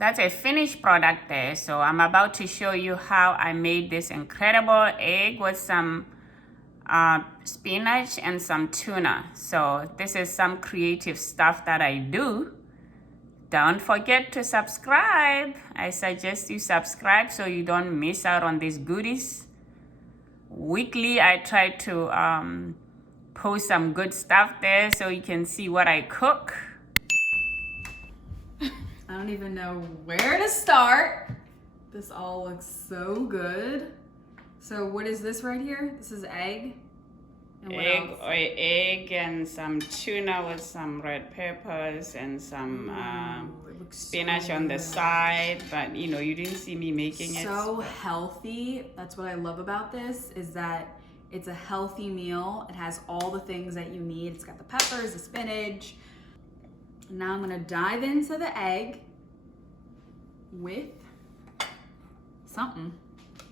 that's a finished product there. So I'm about to show you how I made this incredible egg with some spinach and some tuna. So this is some creative stuff that I do. Don't forget to subscribe. I suggest you subscribe so you don't miss out on these goodies. Weekly, I try to post some good stuff there so you can see what I cook. I don't even know where to start. This all looks so good. So what is this right here? This is egg. And what else? Egg and some tuna with some red peppers and some spinach on the side. But you know, you didn't see me making it. So healthy. That's what I love about this, is that it's a healthy meal. It has all the things that you need. It's got the peppers, the spinach. Now I'm gonna dive into the egg with something.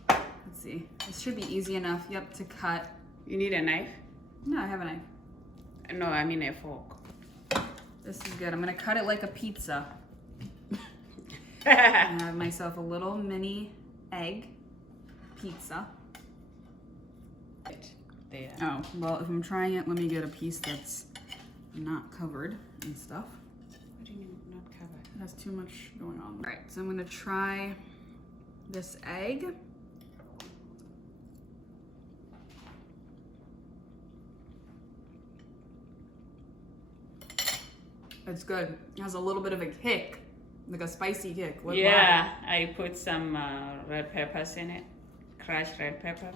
Let's see. This should be easy enough, yep, to cut. You need a knife? No, I have a knife. No, I mean a fork. This is good. I'm gonna cut it like a pizza. I have myself a little mini egg pizza. There. Oh, well, if I'm trying it, let me get a piece that's not covered and stuff. What do you mean not covered? It has too much going on. All right, so I'm gonna try this egg. It's good. It has a little bit of a kick, like a spicy kick. Yeah, I put some red peppers in it, crushed red pepper.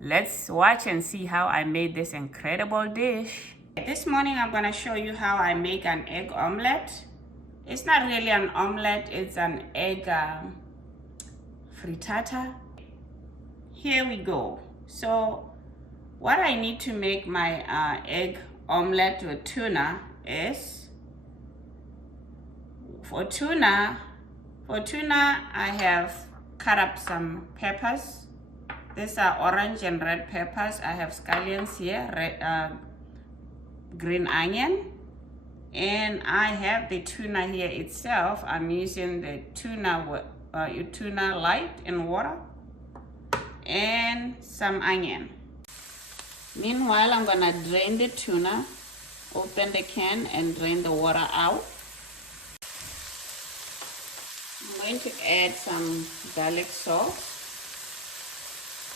Let's watch and see how I made this incredible dish. This morning I'm gonna show you how I make an egg omelette. It's not really an omelette, it's an egg frittata. Here we go. So what I need to make my egg omelette with tuna is, for tuna I have cut up some peppers. These are orange and red peppers. I have scallions here, red, green onion, and I have the tuna here itself. I'm using the tuna light in water and some onion. Meanwhile, I'm gonna drain the tuna, open the can and drain the water out. I'm going to add some garlic sauce,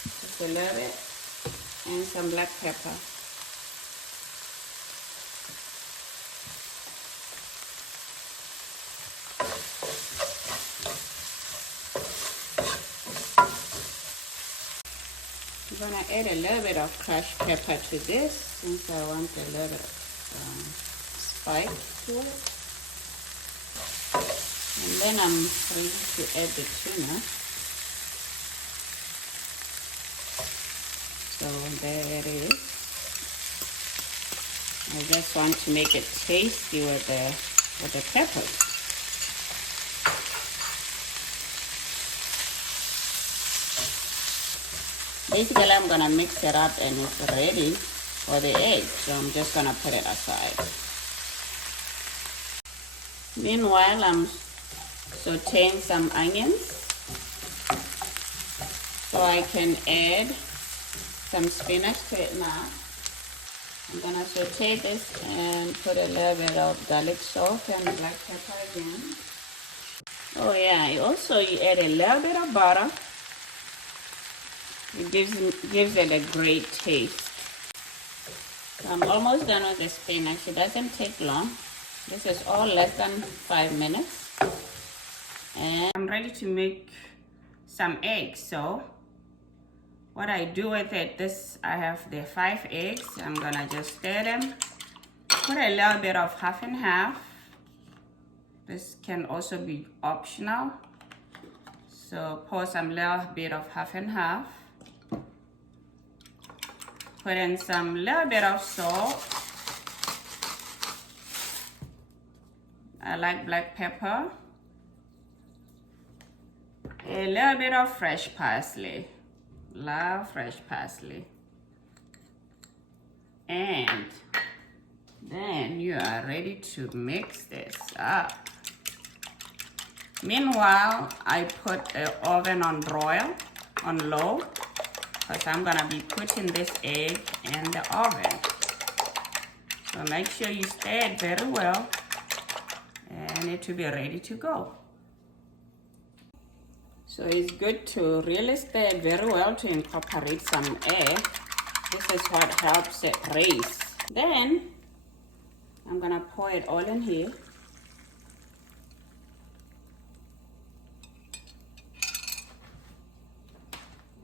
just a little bit, and some black pepper. I'm gonna add a little bit of crushed pepper to this since I want a little bit of spice to it. And then I'm ready to add the tuna. So there it is. I just want to make it tasty with the peppers. Basically, I'm gonna mix it up and it's ready for the egg. So I'm just gonna put it aside. Meanwhile, I'm sauteing some onions so I can add some spinach to it now. I'm gonna saute this and put a little bit of garlic salt and black pepper again. Oh yeah, you add a little bit of butter. It gives it a great taste. So I'm almost done with the spinach. It doesn't take long. This is all less than 5 minutes. And I'm ready to make some eggs. So what I do with it, I have the 5 eggs. I'm gonna just stir them. Put a little bit of half and half. This can also be optional. So pour some little bit of half and half. Put in some little bit of salt. I like black pepper. A little bit of fresh parsley. Love fresh parsley. And then you are ready to mix this up. Meanwhile, I put the oven on broil, on low, because I'm gonna be putting this egg in the oven. So make sure you stir it very well and it will be ready to go. So it's good to really stir it very well to incorporate some air. This is what helps it raise. Then I'm gonna pour it all in here.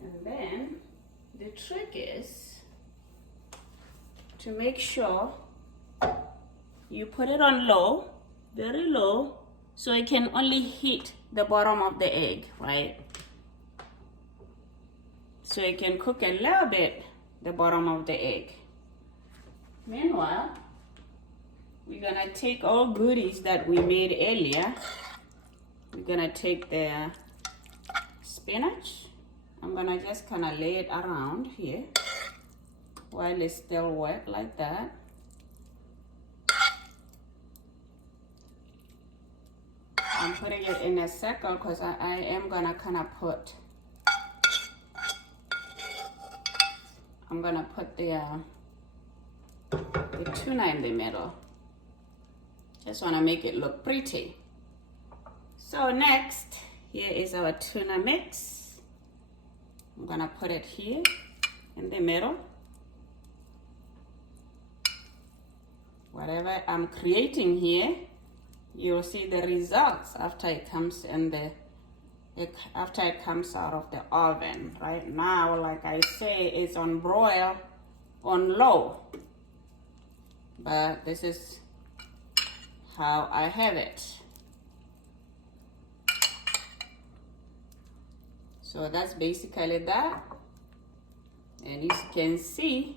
And then the trick is to make sure you put it on low, very low, so it can only hit the bottom of the egg, right? So it can cook a little bit the bottom of the egg. Meanwhile, we're gonna take all goodies that we made earlier. We're gonna take the spinach. I'm gonna just kind of lay it around here while it's still wet like that. I'm putting it in a circle because I am gonna kind of put, I'm gonna put the tuna in the middle. Just wanna make it look pretty. So next, here is our tuna mix. I'm gonna put it here in the middle. Whatever I'm creating here, you'll see the results after it comes after it comes out of the oven. Right now, like I say, it's on broil on low, but this is how I have it. So that's basically that. And you can see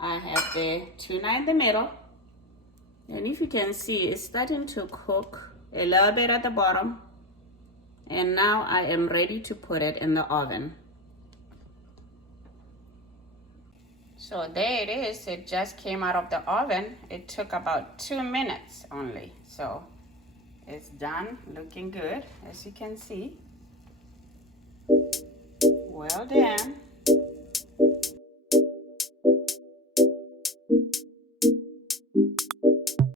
I have the tuna in the middle. And if you can see, it's starting to cook a little bit at the bottom. And now I am ready to put it in the oven. So there it is. It just came out of the oven. It took about 2 minutes only. So it's done, looking good, as you can see. Well done.